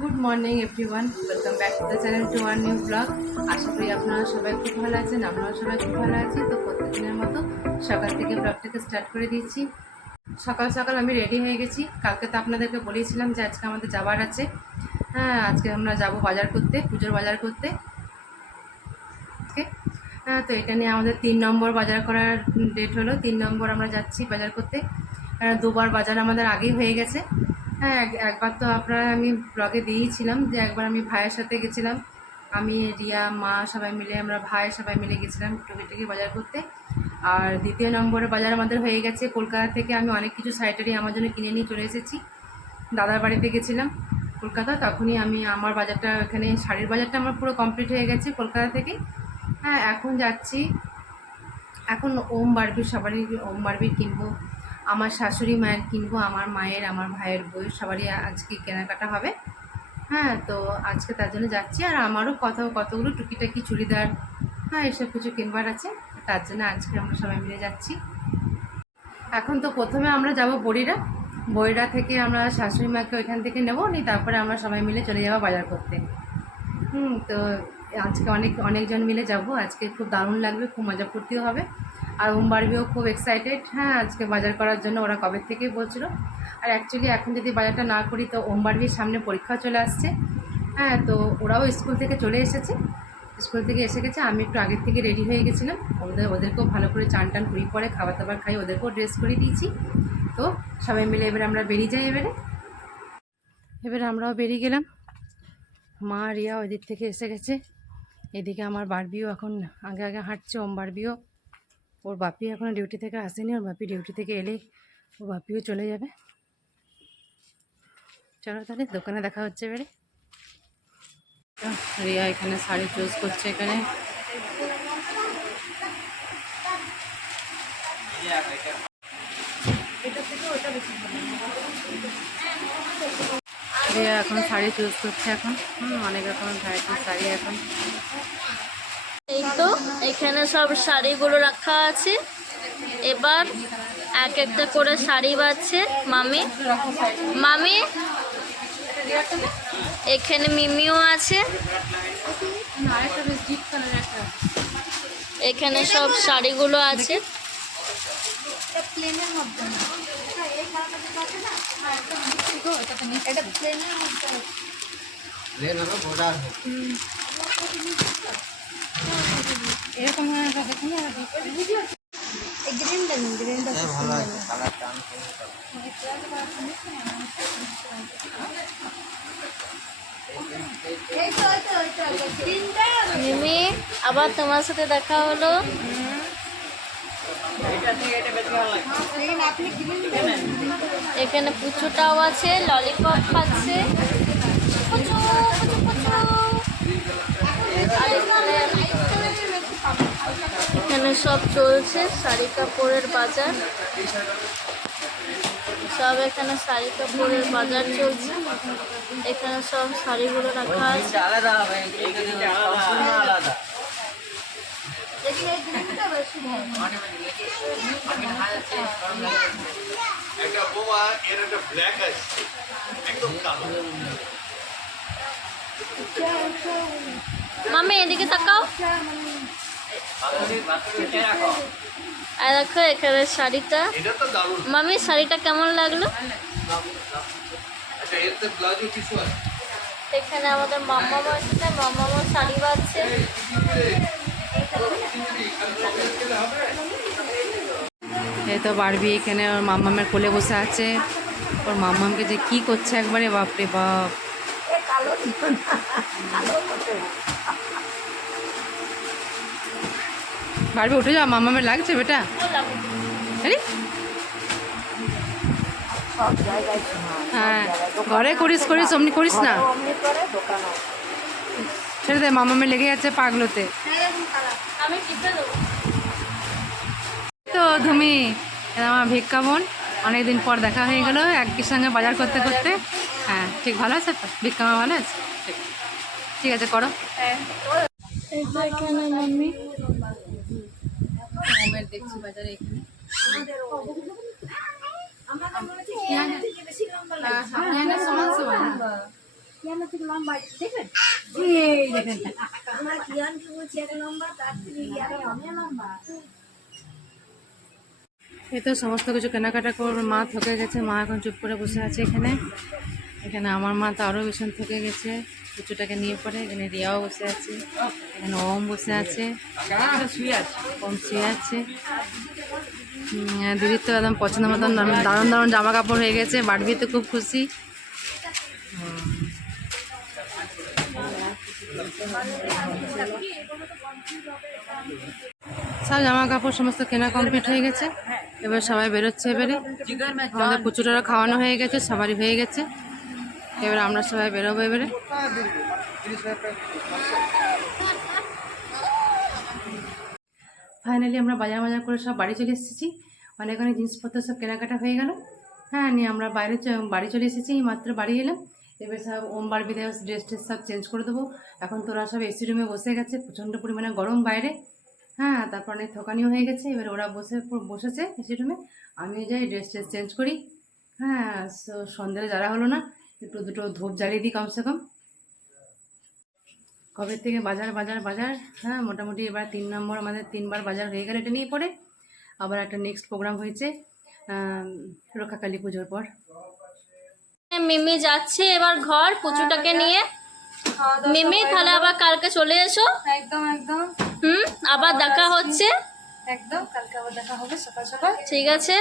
Good morning everyone, welcome back to the channel to one new blog. আশা করি আপনারা সবাই খুব ভালো আছেন, আমরাও সবাই খুব ভালো আছি। তো প্রত্যেকদিনের মতো সকাল থেকে ব্লগটাকে স্টার্ট করে দিয়েছি। সকাল সকাল আমি রেডি হয়ে গেছি। কালকে তো আপনাদেরকে বলেছিলাম যে আজকে আমাদের যাবার আছে। হ্যাঁ, আজকে আমরা যাব বাজার করতে, পুজোর বাজার করতে। ওকে, হ্যাঁ, তো এটা নিয়ে আমাদের 3 নম্বর বাজার করার ডেট হলো। 3 নম্বর আমরা যাচ্ছি বাজার করতে। দুবার বাজার আমাদের আগেই হয়ে গেছে। হ্যাঁ, একবার তো আপনারা আমি ব্লগে দিয়েছিলাম যে একবার আমি ভাইয়ের সাথে গেছিলাম। আমি, রিয়া, মা সবাই মিলে, আমরা ভাই সবাই মিলে গেছিলাম টুকিটাকি বাজার করতে। আর দ্বিতীয় নম্বরে বাজার আমাদের হয়ে গেছে। কলকাতা থেকে আমি অনেক কিছু শাড়ি আমার জন্য কিনে নিয়ে চলে এসেছি। দাদার বাড়িতে গেছিলাম কলকাতা, তখনই আমি আমার বাজারটা, এখানে শাড়ির বাজারটা আমার পুরো কমপ্লিট হয়ে গেছে কলকাতা থেকে। হ্যাঁ, এখন যাচ্ছি, এখন ওম বারবির সবারই ওম বারবির কিনবো, আমার শাশুড়ি মায়ের কিনবো, আমার মায়ের, আমার ভাইয়ের বউয়ের সবারই আজকে কেনাকাটা হবে। হ্যাঁ, তো আজকে তার জন্য যাচ্ছি। আর আমারও কতগুলো টুকিটাকি চুড়িদার, হ্যাঁ, এসব কিছু কিনবার আছে। তার জন্য আজকে আমরা সবাই মিলে যাচ্ছি। এখন তো প্রথমে আমরা যাব বড়িরা থেকে আমরা শাশুড়ি মাকে ওইখান থেকে নেবো নি, তারপরে আমরা সবাই মিলে চলে যাবো বাজার করতে। তো আজকে অনেকজন মিলে যাব। আজকে খুব দারুণ লাগবে, খুব মজা ফুর্তিও হবে। আর বারবিও খুব এক্সাইটেড, হ্যাঁ, আজকে বাজার করার জন্য। ওরা কবে থেকেই বলছিল। আর অ্যাকচুয়ালি এখন যদি বাজারটা না করি তো বারবির সামনে পরীক্ষা চলে আসছে। হ্যাঁ, তো ওরাও স্কুল থেকে চলে এসেছে, স্কুল থেকে এসে গেছে। আমি একটু আগের থেকে রেডি হয়ে গেছিলাম। ওদেরকেও ভালো করে চান টান করি, পরে খাবার দাবার খাই, ওদেরকেও ড্রেস করে দিয়েছি। তো সবাই মিলে এবারে আমরা বেরিয়ে যাই। এবারে আমরাও বেরিয়ে গেলাম। মা, রিয়া ওই দিক থেকে এসে গেছে। এদিকে আমার বারবিও এখন আগে আগে হাঁটছে। বারবিও, ওর বাপি এখনও ডিউটি থেকে আসেনি। ওর বাপি ডিউটি থেকে এলেই ওর বাপিও চলে যাবে। চলো তাহলে দোকানে দেখা হচ্ছে এবারে। রিয়া এখানে শাড়ি চুজ করছে। এখানে রিয়া এখন শাড়ি চুজ করছে। এখন অনেক রকমের ভ্যারাইটির শাড়ি এখন। এই তো এখানে সব শাড়িগুলো রাখা আছে। এবার এক একটা করে শাড়ি বাচ্ছে মামি। মামি, এখানে মিমিও আছে। এখানে সব শাড়িগুলো আছে। এরকম মিমি, আবার তোমার সাথে দেখা হলো। এখানে পুচুটাও আছে, ললিপপ খাচ্ছে। পুচু, পুচু, পুচু। আর এখানে সব চলছে শাড়ি কাপড়ের বাজার। সব এখানে শাড়ি কাপড়ের বাজার চলছে। এখানে সব শাড়িগুলো রাখা আছে। মামি এদিকে তাকাও। আর দেখো এখানে শাড়িটা। মামি, শাড়িটা কেমন লাগলো? এখানে আমাদের মাম্মা আসছে, মাম্মা শাড়ি বাচ্ছে। এই তো বারবি এখানে ওর মাম্মামের কোলে বসে আছে। ওর মাম্মামকে যে কি করছে একবারে, বাপরে বাপ। বারবি উঠে যাও, মাম্মামের লাগছে বেটা। আরে হ্যাঁ, ঘরে করিস অমনি করিস না, ছেড়ে দে। মাম্মামের লেগে যাচ্ছে পাগলোতে। তো ধুমি, আমার ভিক্ষা বোন, অনেকদিন পর দেখা হয়ে গেল একই সঙ্গে বাজার করতে করতে। হ্যাঁ ঠিক, ভালো আছে তো? ভিক্ষা মা ভালো আছে? ঠিক আছে, করো। এখানে মাম্মি দেখছি বাজারে এখানে সমান সমান এই তো সমস্ত কিছু কেনাকাটা করবে, মা থকে গেছে, মা এখন চুপ করে বসে আছে এখানে। এখানে আমার মা তো আরও ভীষণ থকে গেছে পুচুটাকে নিয়ে পড়ে। এখানে রিয়াও বসে আছে, এখানে ওম বসে আছে, ওম শুয়ে আছে। দিদির তো একদম পছন্দ মতন দারুণ দারুণ জামা কাপড় হয়ে গেছে, বাড়বি তো খুব খুশি। সব জামা কাপড় সমস্ত কেনা কমপ্লিট হয়ে গেছে, এবার সবাই বেরোচ্ছে। এবারে আমাদের প্রচুরটা খাওয়ানো হয়ে গেছে, সবারই হয়ে গেছে, এবার আমরা সবাই বেরোবো। এবারে ফাইনালি আমরা বাজার করে সব বাড়ি চলে এসেছি। অনেক অনেক জিনিসপত্র সব কেনাকাটা হয়ে গেল। হ্যাঁ, নিয়ে আমরা বাড়ি চলে এসেছি, মাত্র বাড়ি এলাম। এবার সব ওম বারবিদের ড্রেস ট্রেস সব চেঞ্জ করে দেবো। এখন তোরা সব এসি রুমে বসে গেছে, প্রচণ্ড পরিমাণে গরম বাইরে। হ্যাঁ, তারপর অনেক থকানিও হয়ে গেছে, এবার ওরা বসেছে এসি রুমে, আমিও যাই ড্রেস ট্রেস চেঞ্জ করি। হ্যাঁ, সন্ধ্যায় যারা হলো না, একটু দুটো ধূপ জ্বালিয়ে দিই কমসে কম। কবে থেকে বাজার। হ্যাঁ, মোটামুটি এবার 3 নম্বর, আমাদের 3বার বাজার হয়ে গেল এটা নিয়ে পরে। আবার একটা নেক্সট প্রোগ্রাম হয়েছে রক্ষাকালী পুজোর পর। মিমি যাচ্ছে এবার ঘর পুচুটাকে নিয়ে। মিমি তাহলে আবার কালকে চলে এসো। একদম একদম। আবার দেখা হচ্ছে। একদম, কালকে আবার দেখা হবে সকাল সকাল। ঠিক আছে,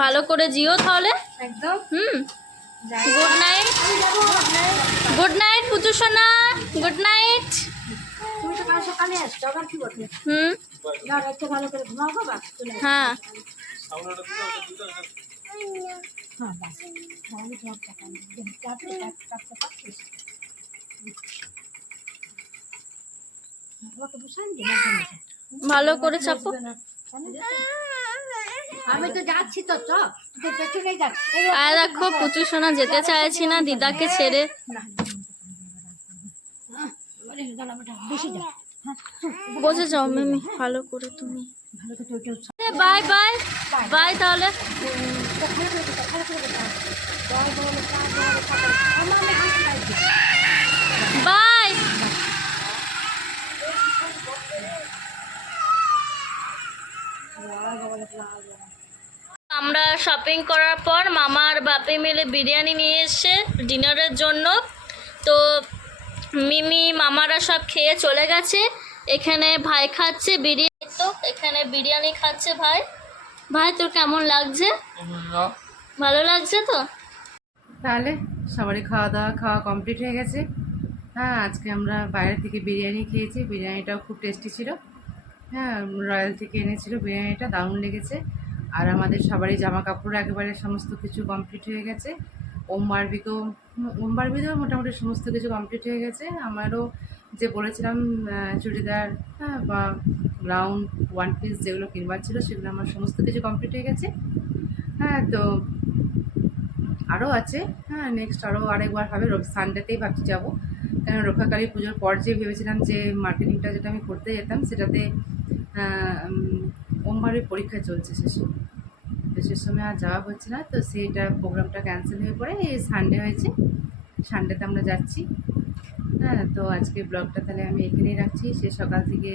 ভালো করে জিও তাহলে। একদম। Good night. গুড নাইট পুচু সোনা, গুড নাইট। তুমি তো কাল সকালে আসছো, আবার কি করবে? একটু ভালো করে ঘুমাও বাবা। হ্যাঁ, ভালো করে চাপো। আমি তো যাচ্ছি তো, তুই পেছনে যাক। আর দেখো পুচু সোনা যেতে চাইছি না দিদাকে ছেড়ে। বেশি যা, বসে যাও মিমি, ভালো করে তুমি। ভালো করে বাই বাই বাই তাহলে। বাই। আমরা শপিং করার পর মামা আর বাপি মিলে বিরিয়ানি নিয়ে এসে ডিনারের জন্য। তো মিমি মামারা সব খেয়ে চলে গেছে। এখানে ভাই খাচ্ছে বিরিয়ানি। তো এখানে বিরিয়ানি খাচ্ছে ভাই। ভাই তোর কেমন লাগছে? ভালো লাগছে তো? তাহলে সবারই খাওয়া কমপ্লিট হয়ে গেছে। হ্যাঁ, আজকে আমরা বাইরে থেকে বিরিয়ানি খেয়েছি, বিরিয়ানিটাও খুব টেস্টি ছিল। হ্যাঁ, রয়্যাল থেকে এনেছিল বিরিয়ানিটা, দারুণ লেগেছে। আর আমাদের সবারই জামা কাপড় একেবারে সমস্ত কিছু কমপ্লিট হয়ে গেছে। ওম বারবিতেও মোটামুটি সমস্ত কিছু কমপ্লিট হয়ে গেছে। আমারও যে বলেছিলাম চুড়িদার, হ্যাঁ, বা গ্রাউন্ড ওয়ান পিস যেগুলো কিনবার ছিল, সেগুলো আমার সমস্ত কিছু কমপ্লিট হয়ে গেছে। হ্যাঁ, তো আরও আছে। হ্যাঁ, নেক্সট আরেকবার হবে, সানডেতেই ভাবছি যাবো। কারণ রক্ষাকালী পুজোর পর যে ভেবেছিলাম যে মার্কেটিংটা যেটা আমি করতে যেতাম, সেটাতে ওমবারের পরীক্ষা চলছে শেষের সময় আর যাওয়া হচ্ছে না। তো সেইটা প্রোগ্রামটা ক্যান্সেল হয়ে পড়ে এই সানডে হয়েছে, সানডেতে আমরা যাচ্ছি। হ্যাঁ, তো আজকে ব্লগটা তাহলে আমি এখানেই রাখছি। সে সকাল থেকে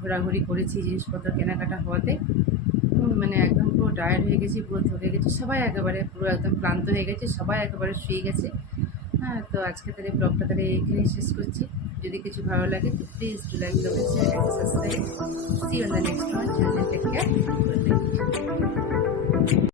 ঘোরাঘুরি করেছি জিনিসপত্র কেনাকাটা হওয়াতে, মানে একদম পুরো টায়ার্ড হয়ে গেছি, পুরো থকে গেছি, সবাই একেবারে পুরো একদম ক্লান্ত হয়ে গেছে, সবাই একেবারে শুয়ে গেছে। হ্যাঁ, তো আজকে তাহলে ব্লগটা তাহলে এখানেই শেষ করছি। যদি কিছু ভালো লাগে তো please do like, comment, share, subscribe. See you on the next one.